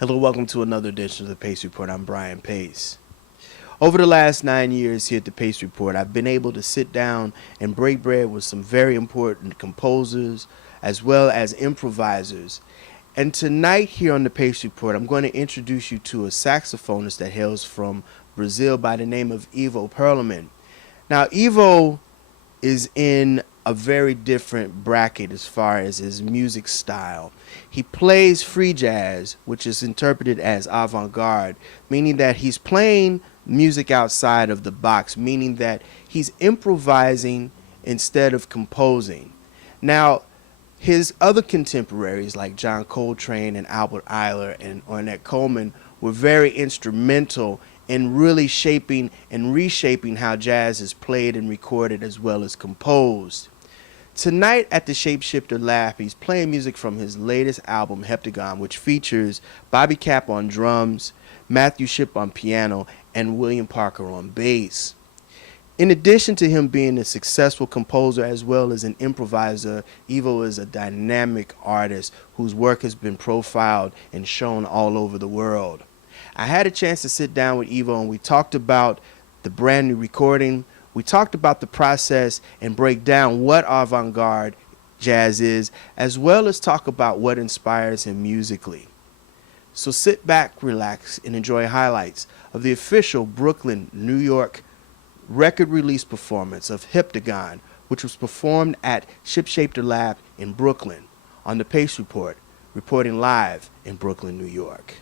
Hello, welcome to another edition of the Pace Report. I'm Brian Pace. Over the last 9 years here at the Pace Report, I've been able to sit down and break bread with some very important composers as well as improvisers. And tonight here on the Pace Report, I'm going to introduce you to a saxophonist that hails from Brazil by the name of Ivo Perelman. Now, Ivo is in a very different bracket as far as his music style. He plays free jazz, which is interpreted as avant-garde, meaning that he's playing music outside of the box, meaning that he's improvising instead of composing. Now, his other contemporaries like John Coltrane and Albert Ayler and Ornette Coleman were very instrumental in really shaping and reshaping how jazz is played and recorded as well as composed. Tonight at the Shapeshifter Lab, he's playing music from his latest album, HEPTAGON, which features Bobby Kapp on drums, Matthew Shipp on piano, and William Parker on bass. In addition to him being a successful composer as well as an improviser, Ivo is a dynamic artist whose work has been profiled and shown all over the world. I had a chance to sit down with Ivo and we talked about the brand new recording. We talked about the process and break down what avant-garde jazz is, as well as talk about what inspires him musically. So sit back, relax, and enjoy highlights of the official Brooklyn, New York record release performance of HEPTAGON, which was performed at Shapeshifter Lab in Brooklyn on the Pace Report, reporting live in Brooklyn, New York.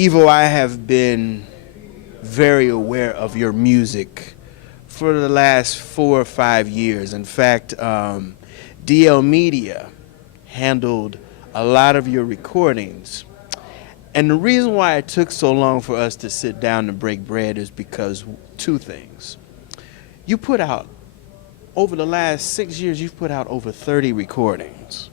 Ivo, I have been very aware of your music for the last 4 or 5 years. In fact, DL Media handled a lot of your recordings. And the reason why it took so long for us to sit down and break bread is because two things. You put out, over the last 6 years, you've put out over 30 recordings.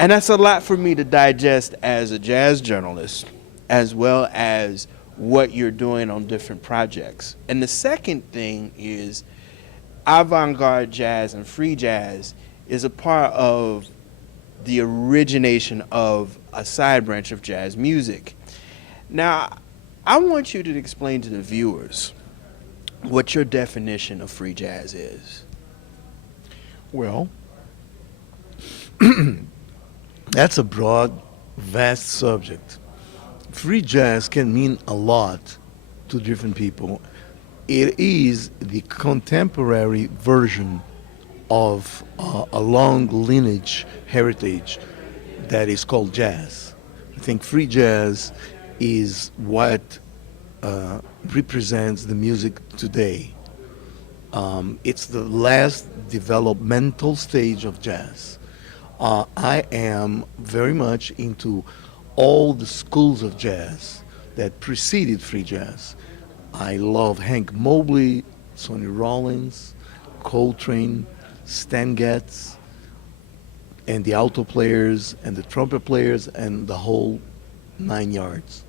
And that's a lot for me to digest as a jazz journalist, as well as what you're doing on different projects. And the second thing is avant-garde jazz and free jazz is a part of the origination of a side branch of jazz music. Now, I want you to explain to the viewers what your definition of free jazz is. Well, that's a broad, vast subject. Free jazz can mean a lot to different people. It is the contemporary version of a long lineage heritage that is called jazz. I think free jazz is what represents the music today. It's the last developmental stage of jazz. I am very much into all the schools of jazz that preceded free jazz. I love Hank Mobley, Sonny Rollins, Coltrane, Stan Getz, and the alto players and the trumpet players and the whole 9 yards.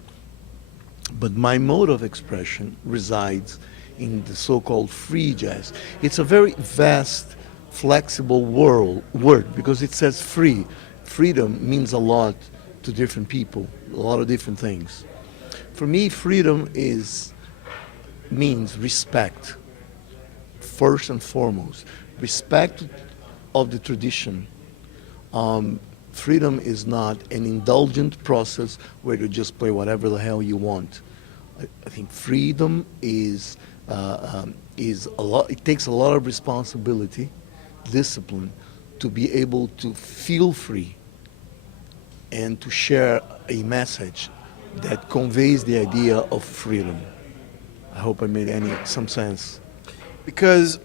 But my mode of expression resides in the so-called free jazz. It's a very vast, flexible word because it says free. Freedom means a lot to different people, a lot of different things. For me, freedom means respect, first and foremost. Respect of the tradition. Freedom is not an indulgent process where you just play whatever the hell you want. I think freedom is a lot. It takes a lot of responsibility, discipline, to be able to feel free and to share a message that conveys the idea of freedom. I hope I made some sense. Because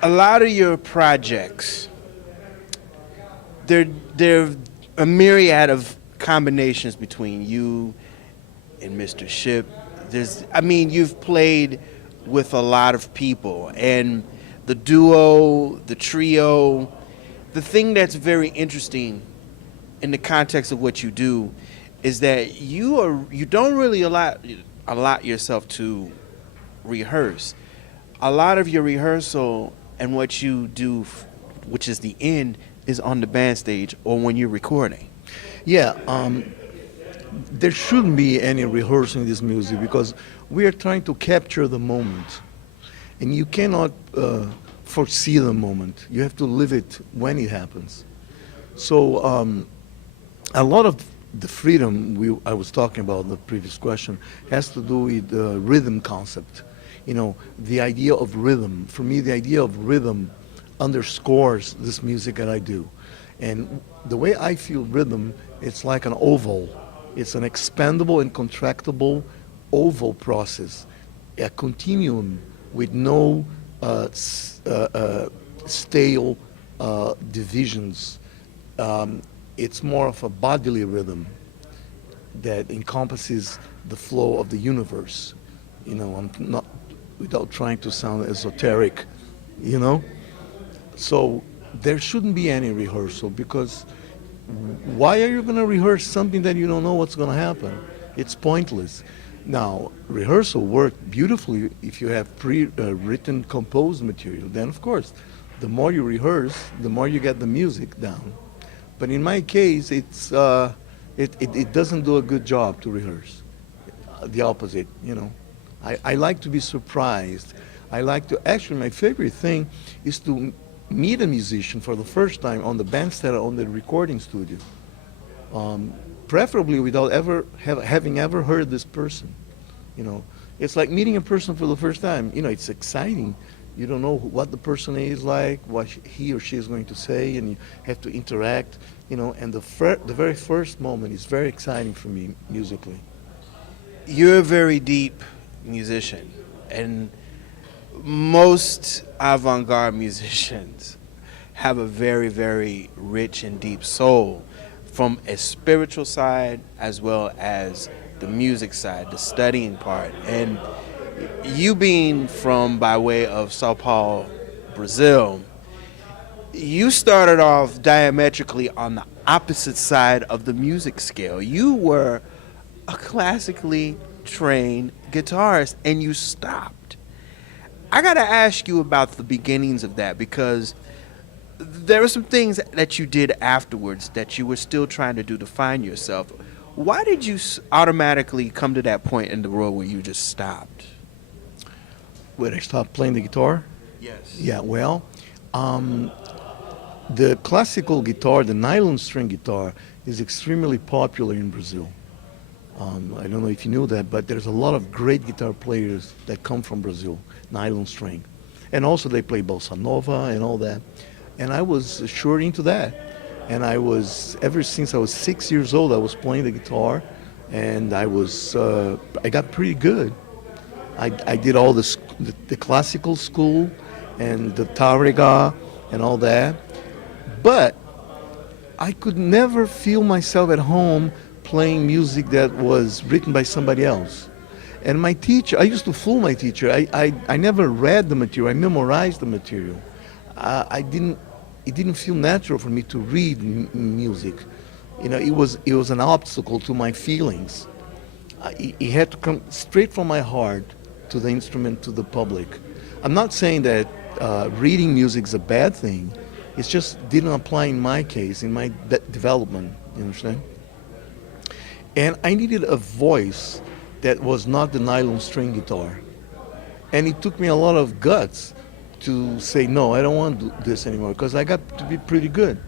a lot of your projects, they're a myriad of combinations between you and Mr. Ship. You've played with a lot of people, and the duo, the trio. The thing that's very interesting in the context of what you do is that you don't really allot yourself to rehearse. A lot of your rehearsal and what you do, which is the end, is on the band stage or when you're recording. Yeah, there shouldn't be any rehearsing this music because we are trying to capture the moment. And you cannot foresee the moment. You have to live it when it happens. So a lot of the freedom I was talking about in the previous question has to do with the rhythm concept. You know, the idea of rhythm. For me, the idea of rhythm underscores this music that I do. And the way I feel rhythm, it's like an oval. It's an expandable and contractible oval process, a continuum with no stale divisions. It's more of a bodily rhythm that encompasses the flow of the universe. You know, I'm not, without trying to sound esoteric, you know? So there shouldn't be any rehearsal because why are you going to rehearse something that you don't know what's going to happen? It's pointless. Now, rehearsal works beautifully if you have pre-written, composed material. Then, of course, the more you rehearse, the more you get the music down. But in my case, it doesn't do a good job to rehearse. The opposite, you know. I like to be surprised. I like to, actually, my favorite thing is to meet a musician for the first time on the bandstand or on the recording studio. Preferably without having ever heard this person. You know, it's like meeting a person for the first time. You know, it's exciting. You don't know what the person is like, what he or she is going to say, and you have to interact. You know, and the very first moment is very exciting for me musically. you're a very deep musician, and most avant-garde musicians have a very, very rich and deep soul from a spiritual side as well as the music side, the studying part. And you being from by way of Sao Paulo, Brazil, you started off diametrically on the opposite side of the music scale. You were a classically trained guitarist and you stopped. I got to ask you about the beginnings of that because there were some things that you did afterwards that you were still trying to do to find yourself. Why did you automatically come to that point in the road where you just stopped? When I stopped playing the guitar? Yes. Yeah, well, the classical guitar, the nylon string guitar, is extremely popular in Brazil. I don't know if you knew that, but there's a lot of great guitar players that come from Brazil, nylon string. And also they play bossa nova and all that. And I was sure into that. And ever since I was 6 years old, I was playing the guitar, and I got pretty good. I did all the classical school and the tarega and all that. But I could never feel myself at home playing music that was written by somebody else. And my teacher, I used to fool my teacher. I never read the material. I memorized the material. It didn't feel natural for me to read music. You know, it was an obstacle to my feelings. It had to come straight from my heart to the instrument, to the public. I'm not saying that reading music is a bad thing. It just didn't apply in my case, in my development. You understand? And I needed a voice that was not the nylon string guitar. And it took me a lot of guts to say, no, I don't want to do this anymore, because I got to be pretty good.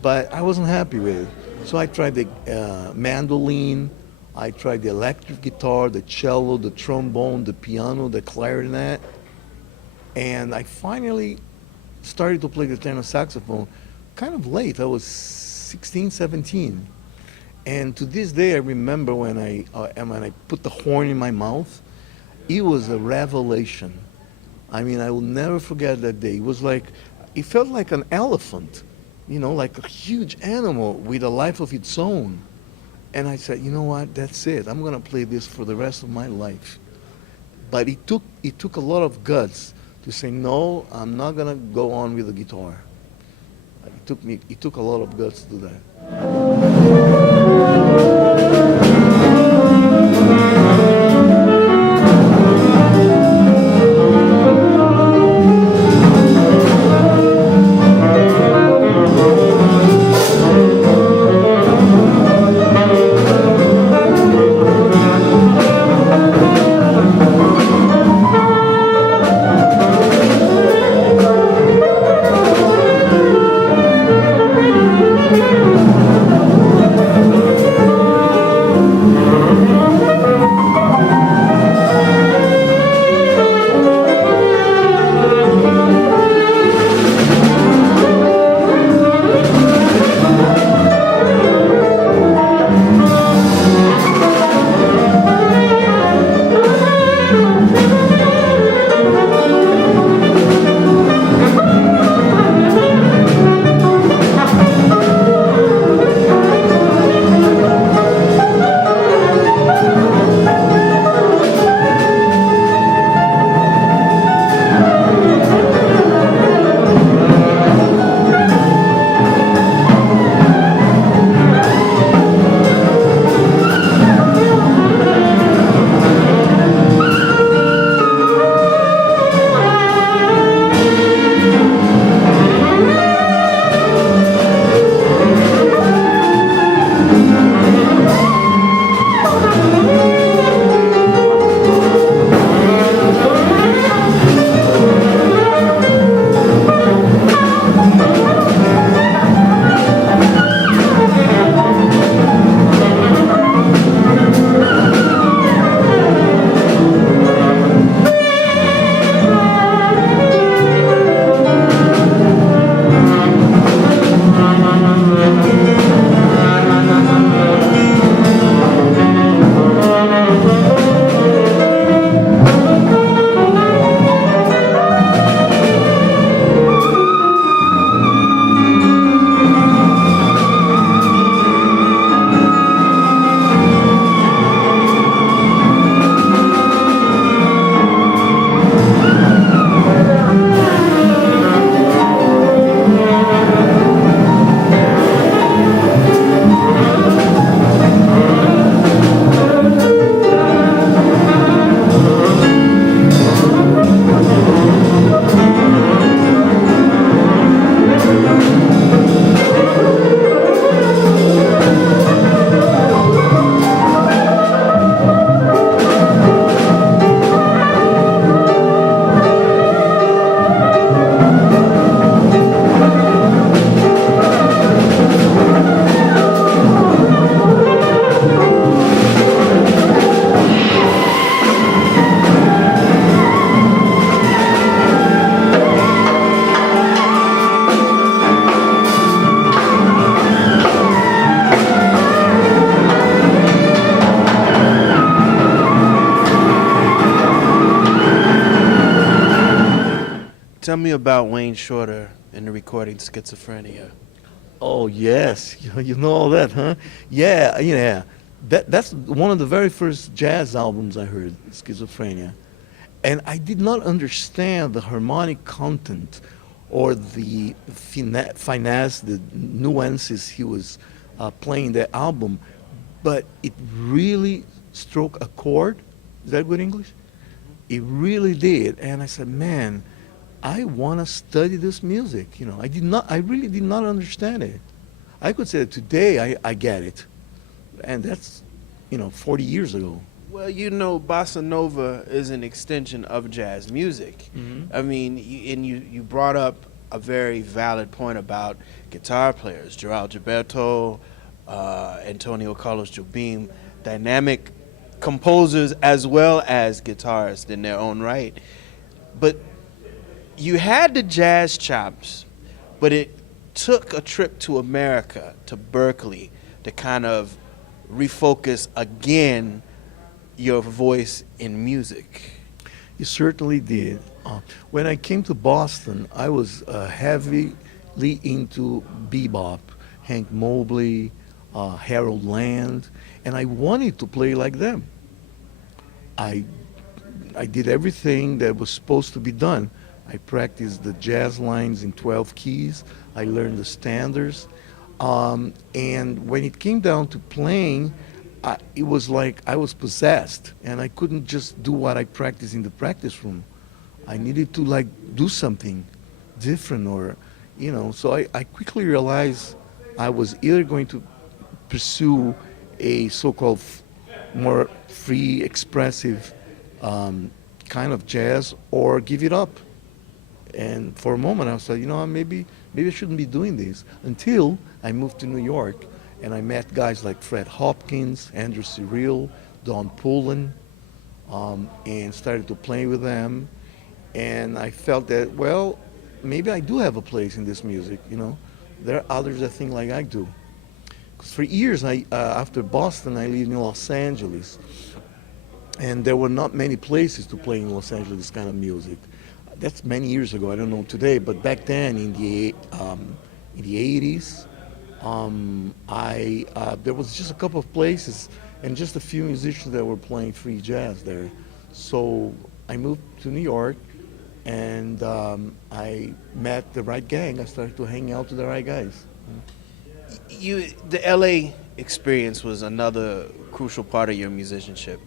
But I wasn't happy with it. So I tried the mandolin, I tried the electric guitar, the cello, the trombone, the piano, the clarinet. And I finally started to play the tenor saxophone kind of late. I was 16, 17. And to this day, I remember when I put the horn in my mouth, it was a revelation. I mean, I will never forget that day. It felt like an elephant, you know, like a huge animal with a life of its own. And I said, you know what, that's it. I'm going to play this for the rest of my life. But it took a lot of guts to say, no, I'm not going to go on with the guitar. It took a lot of guts to do that. Tell me about Wayne Shorter and the recording Schizophrenia. Oh yes, you know all that, huh? Yeah, yeah. That's one of the very first jazz albums I heard, Schizophrenia, and I did not understand the harmonic content or the finesse, the nuances he was playing that album, but it really struck a chord. Is that good English? It really did, and I said, man, I want to study this music. I really did not understand it. I could say that today I get it, and that's 40 years ago. Well, bossa nova is an extension of jazz music. Hmm. I mean, you brought up a very valid point about guitar players, Gerald Gilberto, Antonio Carlos Jobim, dynamic composers as well as guitarists in their own right. But you had the jazz chops, but it took a trip to America, to Berkeley, to kind of refocus again your voice in music. You certainly did. When I came to Boston, I was heavily into bebop, Hank Mobley, Harold Land, and I wanted to play like them. I I did everything that was supposed to be done. I practiced the jazz lines in 12 keys. I learned the standards. And when it came down to playing, it was like I was possessed, and I couldn't just do what I practiced in the practice room. I needed to like do something different, or So I quickly realized I was either going to pursue a so-called more free, expressive kind of jazz, or give it up. And for a moment, I was like, maybe I shouldn't be doing this. Until I moved to New York, and I met guys like Fred Hopkins, Andrew Cyril, Don Pullen, and started to play with them. And I felt that, well, maybe I do have a place in this music. There are others that think like I do. Because for years, after Boston, I lived in Los Angeles, and there were not many places to play in Los Angeles this kind of music. That's many years ago. I don't know today, but back then in the 80s, there was just a couple of places and just a few musicians that were playing free jazz there. So I moved to New York, and I met the right gang. I started to hang out with the right guys. The LA experience was another crucial part of your musicianship,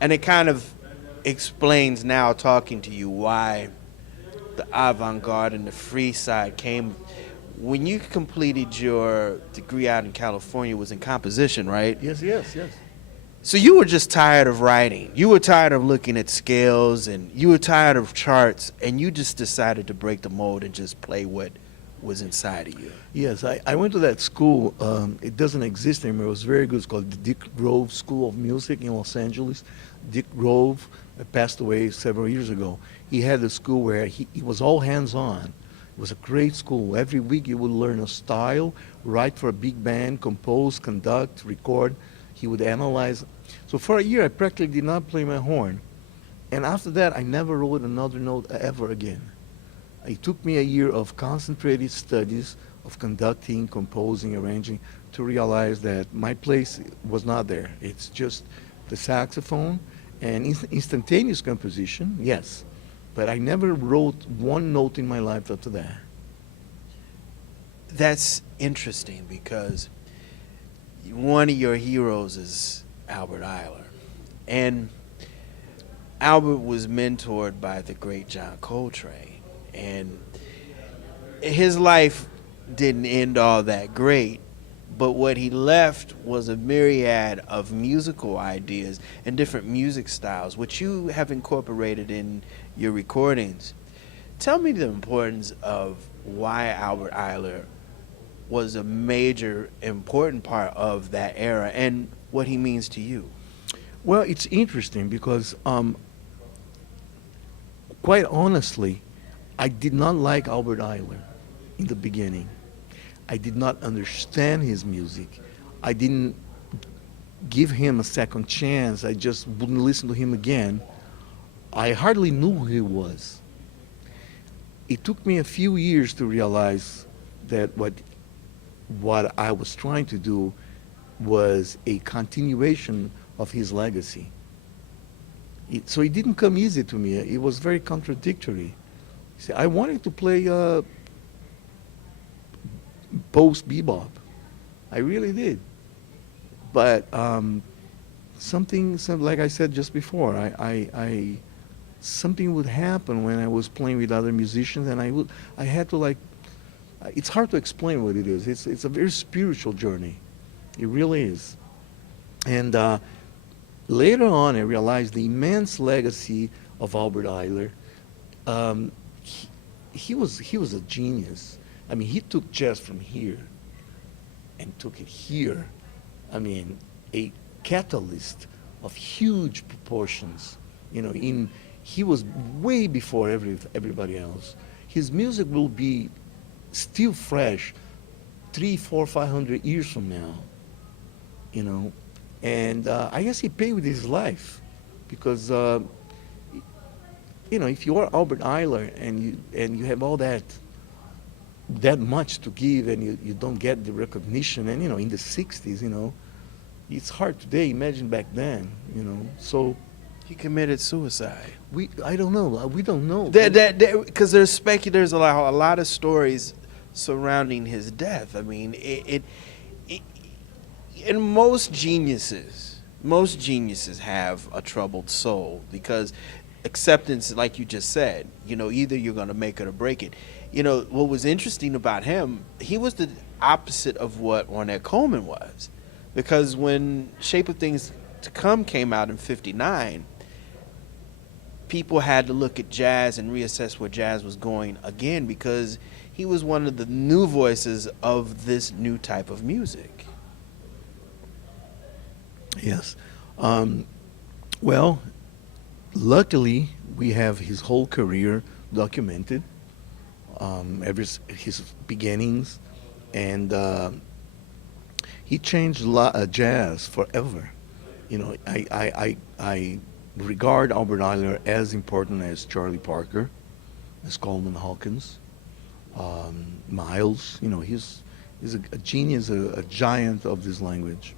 and it kind of explains now, talking to you, why the avant-garde and the free side came. When you completed your degree out in California, was in composition, right? Yes, yes, yes. So you were just tired of writing. You were tired of looking at scales, and you were tired of charts, and you just decided to break the mold and just play what was inside of you. Yes, I went to that school. It doesn't exist anymore. It was very good. It's called the Dick Grove School of Music in Los Angeles. Dick Grove passed away several years ago. He had a school where he was all hands-on. It was a great school. Every week you would learn a style, write for a big band, compose, conduct, record. He would analyze. So for a year, I practically did not play my horn. And after that, I never wrote another note ever again. It took me a year of concentrated studies of conducting, composing, arranging, to realize that my place was not there. It's just the saxophone and instantaneous composition, yes. But I never wrote one note in my life after that. That's interesting, because one of your heroes is Albert Ayler. And Albert was mentored by the great John Coltrane. And his life didn't end all that great, but what he left was a myriad of musical ideas and different music styles, which you have incorporated in your recordings. Tell me the importance of why Albert Ayler was a major, important part of that era, and what he means to you. Well, it's interesting because, quite honestly, I did not like Albert Ayler in the beginning. I did not understand his music. I didn't give him a second chance. I just wouldn't listen to him again. I hardly knew who he was. it took me a few years to realize that what I was trying to do was a continuation of his legacy. So it didn't come easy to me. It was very contradictory. See, I wanted to play post bebop. I really did. But like I said just before, something would happen when I was playing with other musicians, and I had to like. It's hard to explain what it is. It's a very spiritual journey. It really is. And later on, I realized the immense legacy of Albert Ayler. Um, he was a genius. I mean, he took jazz from here and took it here. I mean, a catalyst of huge proportions. You know, he was way before everybody else. His music will be still fresh 3, 4, 500 years from now. You know, and I guess he paid with his life, because you know, if you are Albert Ayler and you have all that much to give, and you don't get the recognition, and you know, in the 60s, you know, it's hard today. Imagine back then, you know. So He committed suicide. I don't know. We don't know. Because there's a lot of stories surrounding his death. I mean, and most geniuses have a troubled soul, because acceptance, like you just said, you know, either you're going to make it or break it. You know, what was interesting about him, he was the opposite of what Ornette Coleman was, because when Shape of Things to Come came out in '59, people had to look at jazz and reassess where jazz was going again, because he was one of the new voices of this new type of music. Yes. Well, luckily, we have his whole career documented, his beginnings, and he changed jazz forever. You know, I regard Albert Ayler as important as Charlie Parker, as Coleman Hawkins, Miles. You know, he's a genius, a giant of this language.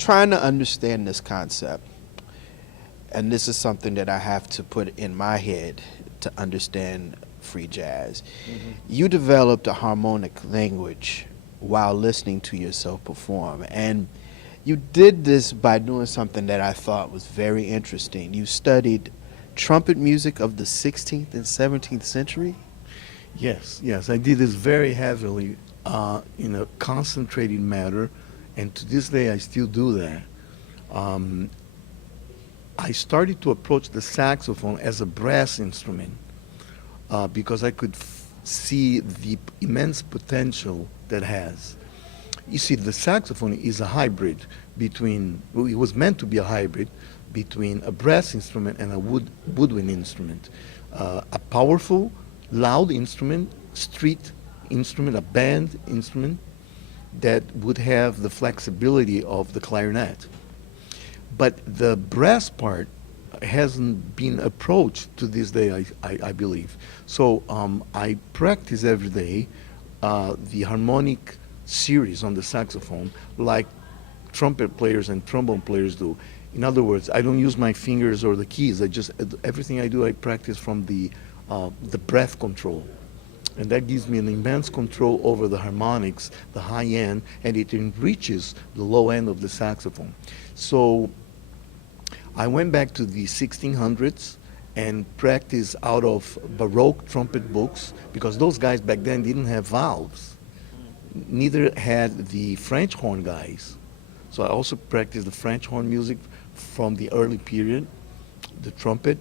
trying to understand this concept, and this is something that I have to put in my head to understand free jazz. You developed a harmonic language while listening to yourself perform, and you did this by doing something that I thought was very interesting. You studied trumpet music of the 16th and 17th century. Yes, yes, I did this very heavily in a concentrated manner, and to this day I still do that. Um, I started to approach the saxophone as a brass instrument because I could see the immense potential that has. You see, the saxophone is a hybrid between, well, it was meant to be a hybrid between a brass instrument and a woodwind instrument. A powerful, loud instrument, street instrument, a band instrument that would have the flexibility of the clarinet. But the brass part hasn't been approached to this day, I believe. So I practice every day the harmonic series on the saxophone like trumpet players and trombone players do. In other words, I don't use my fingers or the keys. I just, everything I do, I practice from the breath control. And that gives me an immense control over the harmonics, the high end, and it enriches the low end of the saxophone. So I went back to the 1600s and practiced out of Baroque trumpet books because those guys back then didn't have valves. Neither had the French horn guys. So I also practiced the French horn music from the early period, the trumpet,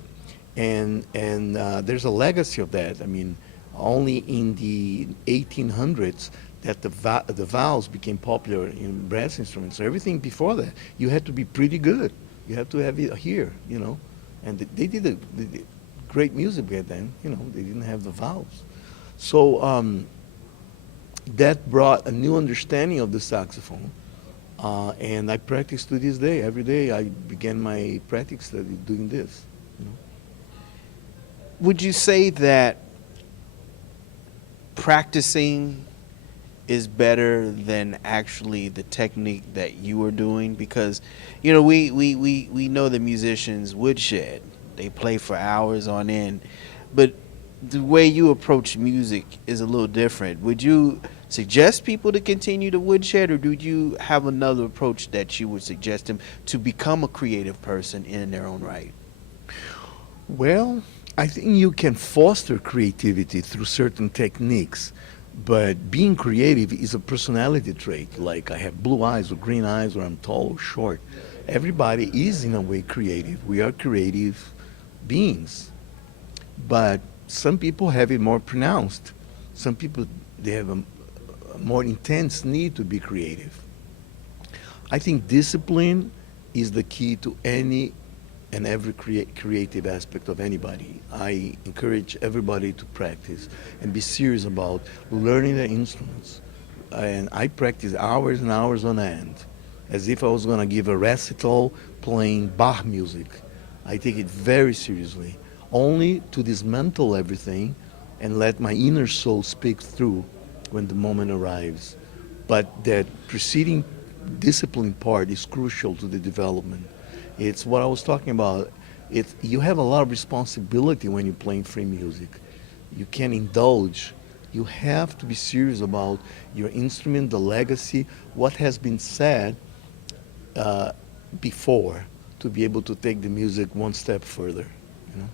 and there's a legacy of that. I mean, only in the 1800s that the valves became popular in brass instruments. So everything before that, you had to be pretty good. You have to have it here, you know. And they did great music back then, you know. They didn't have the valves. So that brought a new understanding of the saxophone. And I practice to this day. Every day I began my practice study doing this, you know. Would you say that practicing is better than actually the technique that you are doing? Because, you know, we know the musicians woodshed. They play for hours on end. But the way you approach music is a little different. Would you suggest people to continue to woodshed, or do you have another approach that you would suggest them to become a creative person in their own right? Well, I think you can foster creativity through certain techniques, but being creative is a personality trait. Like I have blue eyes or green eyes, or I'm tall or short. Everybody is in a way creative. We are creative beings. But some people have it more pronounced. Some people, they have a more intense need to be creative. I think discipline is the key to any and every creative aspect of anybody. I encourage everybody to practice and be serious about learning the instruments. And I practice hours and hours on end, as if I was going to give a recital playing Bach music. I take it very seriously, only to dismantle everything and let my inner soul speak through when the moment arrives. But that preceding discipline part is crucial to the development. It's what I was talking about. You have a lot of responsibility when you're playing free music. You can't indulge. You have to be serious about your instrument, the legacy, what has been said before, to be able to take the music one step further. You know?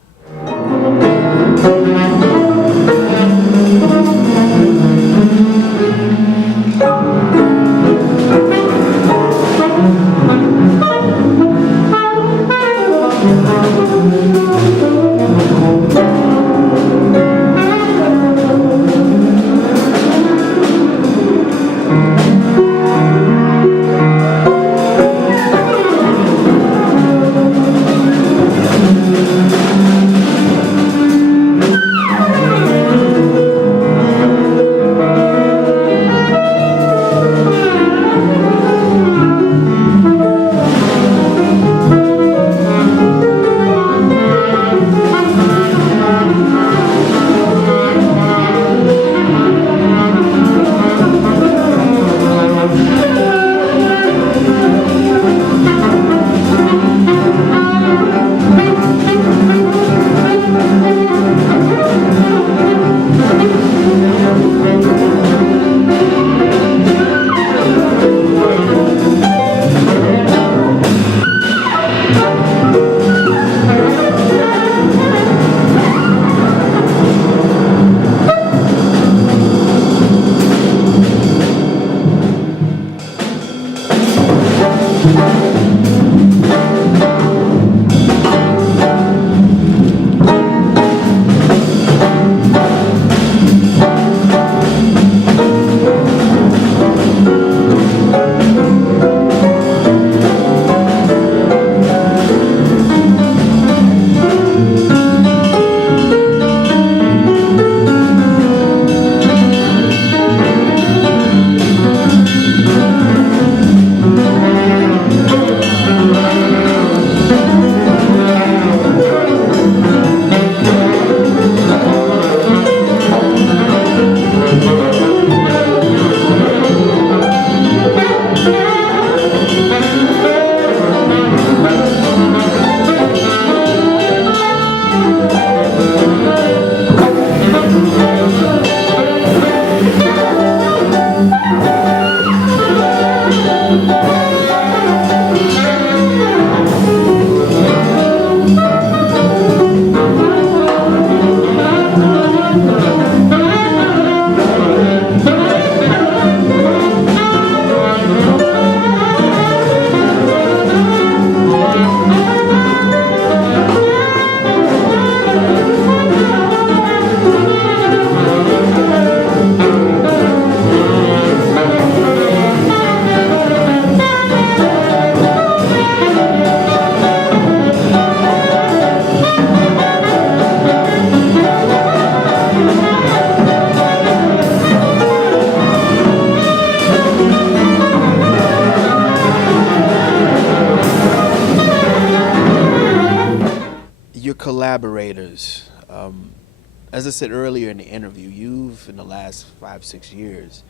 as I said earlier in the interview, you've, in the last 5, 6 years,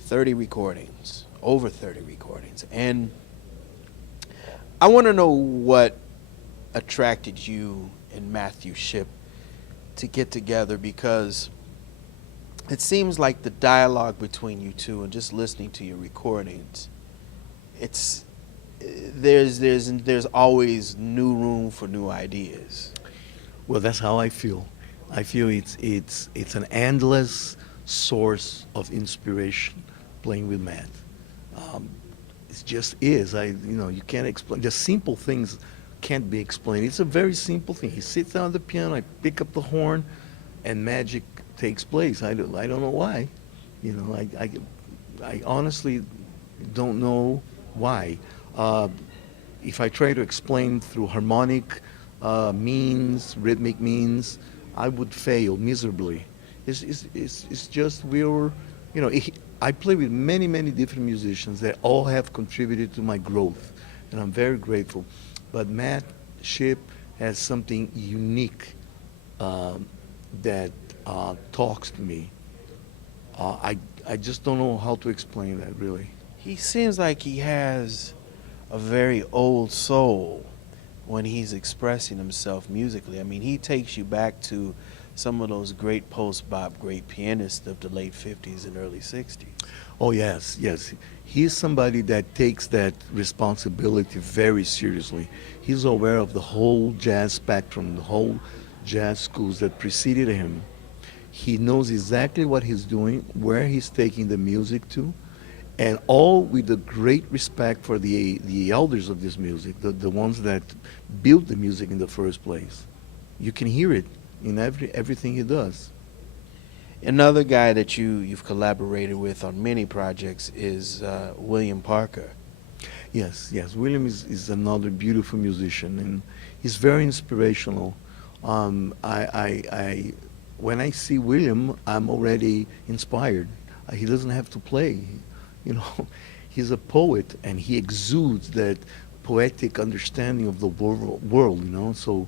30 recordings, over 30 recordings. And I want to know what attracted you and Matthew Shipp to get together, because it seems like the dialogue between you two and just listening to your recordings, it's there's always new room for new ideas. Well, that's how I feel. I feel it's an endless source of inspiration playing with Matt. Um, it just is. You can't explain. Just simple things can't be explained. It's a very simple thing. He sits down at the piano, I pick up the horn, and magic takes place. I don't know why. I honestly don't know why. Uh, if I try to explain through harmonic means, rhythmic means, I would fail miserably. It's just I play with many, many different musicians that all have contributed to my growth, and I'm very grateful. But Matt Shipp has something unique um, that talks to me. I just don't know how to explain that really. He seems like he has a very old soul when he's expressing himself musically. I mean, he takes you back to some of those great post-bop, great pianists of the late 50s and early 60s. Oh yes, yes. He's somebody that takes that responsibility very seriously. He's aware of the whole jazz spectrum, the whole jazz schools that preceded him. He knows exactly what he's doing, where he's taking the music to, and all with a great respect for the elders of this music, the ones that built the music in the first place. You can hear it in everything he does. Another guy that you've collaborated with on many projects is William Parker. Yes, yes. William is another beautiful musician, and he's very inspirational. When I see William, I'm already inspired. He doesn't have to play, you know. He's a poet, and he exudes that poetic understanding of the world, you know. So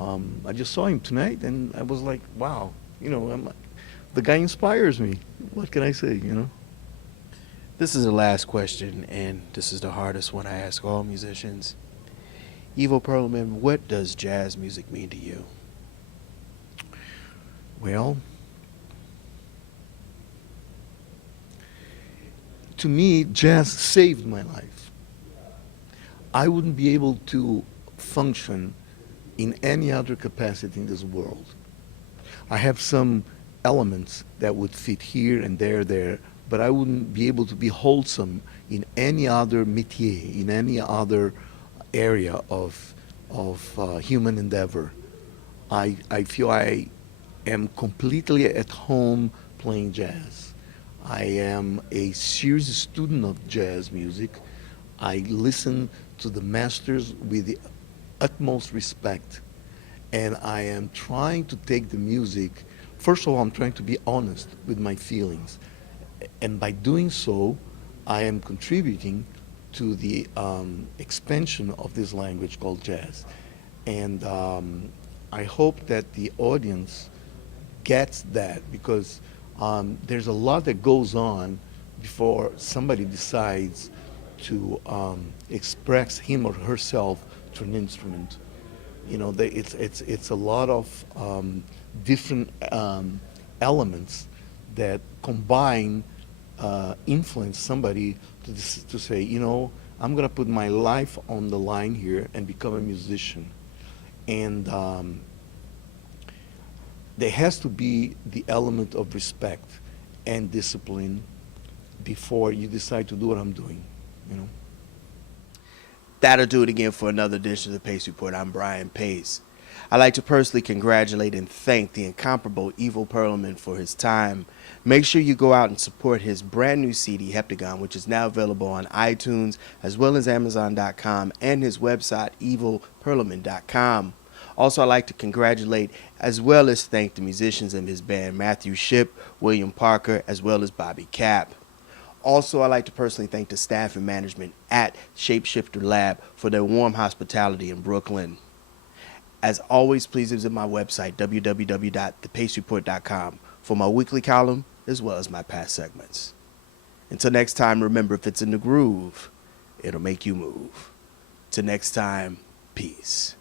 I just saw him tonight, and I was like, wow, the guy inspires me. What can I say, you know? This is the last question, and this is the hardest one I ask all musicians. Ivo Perelman, what does jazz music mean to you? Well, to me, jazz saved my life. I wouldn't be able to function in any other capacity in this world. I have some elements that would fit here and there, but I wouldn't be able to be wholesome in any other métier, in any other area of human endeavor. I feel I am completely at home playing jazz. I am a serious student of jazz music. I listen to the masters with the utmost respect, and I am trying to take the music. First of all, I'm trying to be honest with my feelings, and by doing so, I am contributing to the expansion of this language called jazz. And I hope that the audience gets that, because there's a lot that goes on before somebody decides to express him or herself through an instrument. It's a lot of different elements that combine influence somebody to say, I'm going to put my life on the line here and become a musician. And there has to be the element of respect and discipline before you decide to do what I'm doing, you know. That'll do it again for another edition of the Pace Report. I'm Brian Pace. I'd like to personally congratulate and thank the incomparable Ivo Perelman for his time. Make sure you go out and support his brand new CD, HEPTAGON, which is now available on iTunes as well as Amazon.com and his website, ivoperelman.com. Also, I'd like to congratulate as well as thank the musicians in his band, Matthew Shipp, William Parker, as well as Bobby Kapp. Also, I'd like to personally thank the staff and management at Shapeshifter Lab for their warm hospitality in Brooklyn. As always, please visit my website, www.thepacereport.com, for my weekly column as well as my past segments. Until next time, remember, if it's in the groove, it'll make you move. Till next time, peace.